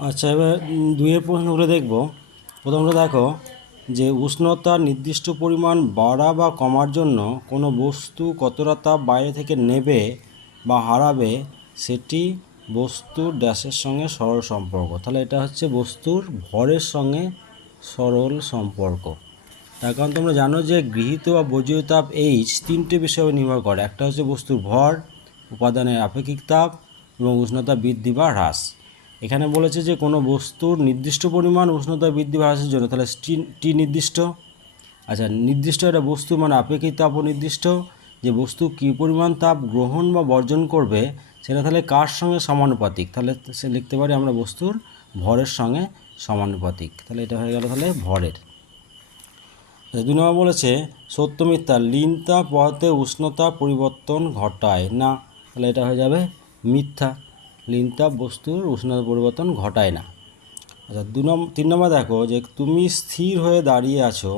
আচ্ছা এবার উম, দুইয়ের প্রশ্নগুলো দেখব। প্রথমটা দেখো যে উষ্ণতার নির্দিষ্ট পরিমাণ বাড়া বা কমার জন্য কোনো বস্তু কতটা তাপ বাইরে থেকে নেবে বা হারাবে সেটি বস্তুর ড্যাশের সঙ্গে সরল সম্পর্ক। তাহলে এটা হচ্ছে বস্তুর ভরের সঙ্গে সরল সম্পর্ক। তার কারণ তোমরা জানো যে গৃহীত বা বর্জিত তাপ এইচ তিনটে বিষয়ে নির্ভর করে। একটা হচ্ছে বস্তুর ভর উপাদানের আপেক্ষিক তাপ এবং উষ্ণতা বৃদ্ধি বা হ্রাস। এখানে বলেছে যে কোনো বস্তুর নির্দিষ্ট পরিমাণ উষ্ণতা বৃদ্ধি হ্রাসের জন্য তাহলে টি টি নির্দিষ্ট? আচ্ছা নির্দিষ্ট একটা বস্তু মানে আপেক্ষিক তাপও নির্দিষ্ট যে বস্তু কী পরিমাণ তাপ গ্রহণ বা বর্জন করবে সেটা তাহলে কার সঙ্গে সমানুপাতিক? তাহলে সে লিখতে পারি আমরা বস্তুর ভরের সঙ্গে সমানুপাতিক তাহলে এটা হয়ে গেল তাহলে ভরের। আচ্ছা, দুই নম্বর বলেছে সত্য মিথ্যা লিনতা পদার্থে উষ্ণতা পরিবর্তন ঘটায় না তাহলে এটা হয়ে যাবে মিথ্যা। লিনতাপ বস্তুর উষ্ণতা পরিবর্তন ঘটায় না। আচ্ছা দু নম্বর তিন নম্বর দেখো যে তুমি স্থির হয়ে দাঁড়িয়ে আছো,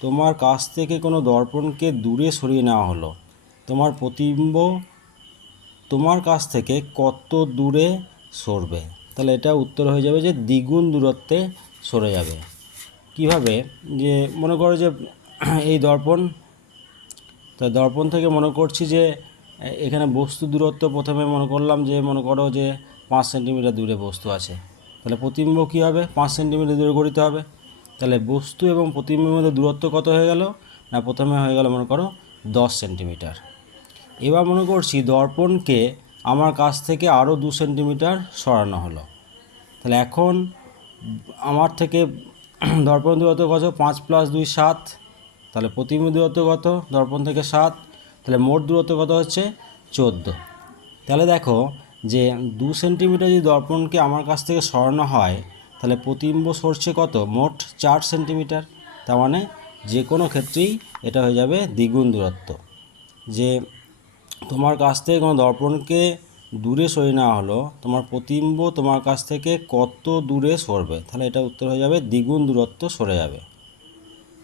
তোমার কাছ থেকে কোনো দর্পণকে দূরে সরিয়ে নেওয়া হলো। তোমার প্রতিবিম্ব তোমার কাছ থেকে কত দূরে সরবে? তাহলে এটা উত্তর হয়ে যাবে যে দ্বিগুণ দূরত্বে সরে যাবে। কীভাবে? যে মনে করো যে এই দর্পণ, তা দর্পণ থেকে মনে করছি যে এখানে বস্তু দূরত্ব প্রথমে মনে করলাম যে, মনে করো যে পাঁচ সেন্টিমিটার দূরে বস্তু আছে। তাহলে প্রতিবিম্ব কী হবে? পাঁচ সেন্টিমিটার দূরে গড়িতে হবে। তাহলে বস্তু এবং প্রতিবিম্বের মধ্যে দূরত্ব কত হয়ে গেল? না, প্রথমে হয়ে গেল মনে করো দশ সেন্টিমিটার। এবার মনে করছি দর্পণকে আমার কাছ থেকে আরও দু সেন্টিমিটার সরানো হলো। তাহলে এখন আমার থেকে দর্পণ দূরত্ব কত? পাঁচ প্লাস দুই, সাত। তাহলে প্রতিবিম্ব দূরত্ব কত? দর্পণ থেকে সাত। তাহলে মোট দূরত্ব কত হচ্ছে? চোদ্দ। তাহলে দেখো যে দু সেন্টিমিটার যদি দর্পণকে আমার কাছ থেকে সরানো হয়, তাহলে প্রতিম্ব সরছে কত? মোট চার সেন্টিমিটার। তার মানে যে কোনো ক্ষেত্রেই এটা হয়ে যাবে দ্বিগুণ দূরত্ব। যে তোমার কাছ থেকে কোনো দর্পণকে দূরে সরিয়ে নেওয়া হলো, তোমার প্রতিম্ব তোমার কাছ থেকে কত দূরে সরবে? তাহলে এটা উত্তর হয়ে যাবে দ্বিগুণ দূরত্ব সরে যাবে।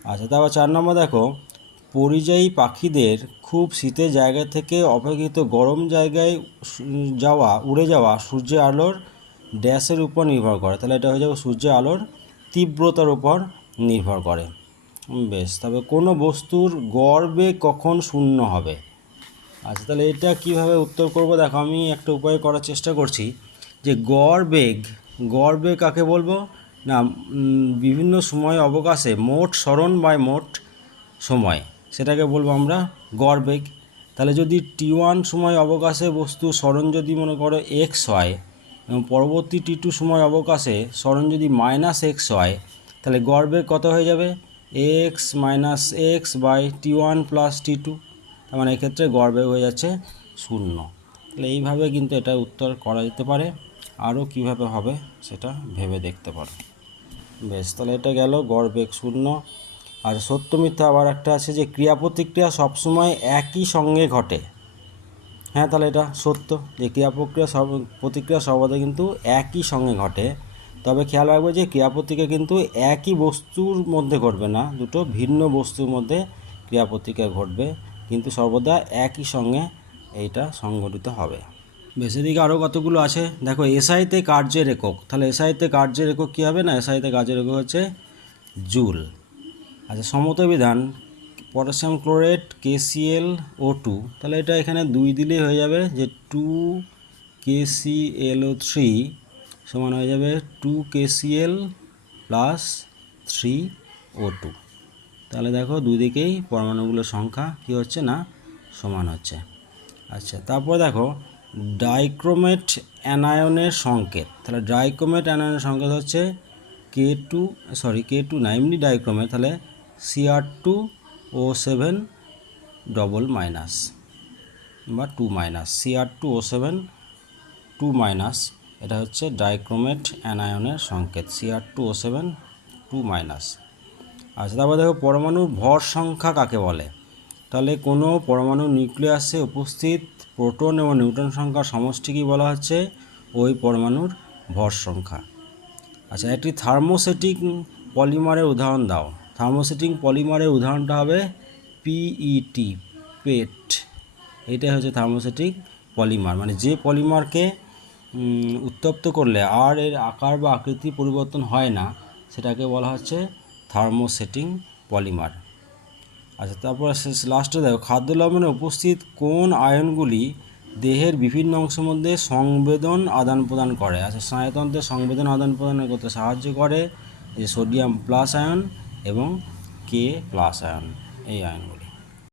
আচ্ছা তারপর চার নম্বর দেখো পরিযায়ী পাখিদের খুব শীতের জায়গা থেকে অপেক্ষিত গরম জায়গায় যাওয়া, উড়ে যাওয়া সূর্যের আলোর ড্যাশের উপর নির্ভর করে। তাহলে এটা হয়ে যাবে সূর্যের আলোর তীব্রতার উপর নির্ভর করে। বেশ, তবে কোনো বস্তুর গড় বেগ কখন শূন্য হবে? আচ্ছা তাহলে এটা কীভাবে উত্তর করব? দেখো, আমি একটা উপায় করার চেষ্টা করছি যে গড় বেগ কাকে বলব? না বিভিন্ন সময় অবকাশে, মোট স্মরণ বাই মোট সময়। সেটাকে বলব আমরা গড় বেগ তাহলে যদি টি ওয়ান সময় অবকাশে বস্তু স্মরণ যদি মনে করো এক্স হয়, এবং পরবর্তী টি টু সময় অবকাশে স্মরণ যদি মাইনাস এক্স হয়, তাহলে গড় বেগ কত হয়ে যাবে? X minus x by t one plus t two তার মানে এক্ষেত্রে গড় বেগ হয়ে যাচ্ছে শূন্য। তাহলে এইভাবে কিন্তু এটা উত্তর করা যেতে পারে। আরও কীভাবে হবে সেটা ভেবে দেখতে পারো। বেশ, তাহলে এটা গেল গড় বেগ শূন্য। আর সত্য মিথ্যা আবার একটা আছে যে ক্রিয়া প্রতিক্রিয়া সবসময় একই সঙ্গে ঘটে। হ্যাঁ তাহলে এটা সত্য যে ক্রিয়া প্রক্রিয়া সব, প্রতিক্রিয়া সর্বদা কিন্তু একই সঙ্গে ঘটে। তবে খেয়াল রাখবে যে ক্রিয়া প্রতিক্রিয়া কিন্তু একই বস্তুর মধ্যে ঘটবে না, দুটো ভিন্ন বস্তুর মধ্যে ক্রিয়া প্রতিক্রিয়া ঘটবে, কিন্তু সর্বদা একই সঙ্গে এইটা সংঘটিত হবে। বেশি দিকে আরও কতগুলো আছে? দেখো, এসআইতে কার্যের একক। তাহলে এসআইতে কার্যের একক কী হবে না? এসআইতে কার্যের একক হচ্ছে জুল। আচ্ছা সমত বিধান potassium chlorate KCL O two তাহলে এটা এখানে দুই দিলেই হয়ে যাবে যে টু কেসিএলও থ্রি সমান হয়ে যাবে two KCL plus three O two তাহলে দেখো দুই দিকেই পরমাণুগুলোর সংখ্যা কী হচ্ছে না সমান হচ্ছে। আচ্ছা তারপর দেখো ডাইক্রোমেট অ্যানায়নের সংকেত। তাহলে ডাইক্রোমেট অ্যানায়নের সংকেত হচ্ছে K two sorry K two না, এমনি ডাইক্রোমেট। তাহলে CR two O seven double minus বা two minus, CR two O seven two minus, এটা হচ্ছে ডাইক্রোমেট অ্যানায়নের সংকেত, CR two O seven two minus. আচ্ছা তারপর দেখো পরমাণুর ভর সংখ্যা কাকে বলে? তাহলে কোনো পরমাণু নিউক্লিয়াসে উপস্থিত প্রোটন এবং নিউট্রন সংখ্যার সমষ্টিকেই বলা হচ্ছে? ওই পরমাণুর ভর সংখ্যা। আচ্ছা একটি থার্মোসেটিক পলিমারের উদাহরণ দাও। থার্মোসেটিক পলিমারের উদাহরণটা হবে পিইটি পেট। এটাই হচ্ছে থার্মোসেটিক পলিমার। মানে যে পলিমারকে উত্তপ্ত করলে, আর এর আকার বা আকৃতি পরিবর্তন হয় না, সেটাকে বলা হচ্ছে থার্মোসেটিং পলিমার। আচ্ছা তারপর লাস্টে দেখো, খাদ্য লবণে উপস্থিত কোন আয়নগুলি দেহের বিভিন্ন অংশের মধ্যে সংবেদন আদান প্রদান করে? আচ্ছা স্নায়ুতন্ত্রের সংবেদন আদান প্রদান করতে সাহায্য করে, এই সোডিয়াম প্লাস আয়ন এবং কে প্লাস আয়ন? এই আয়নগুলো।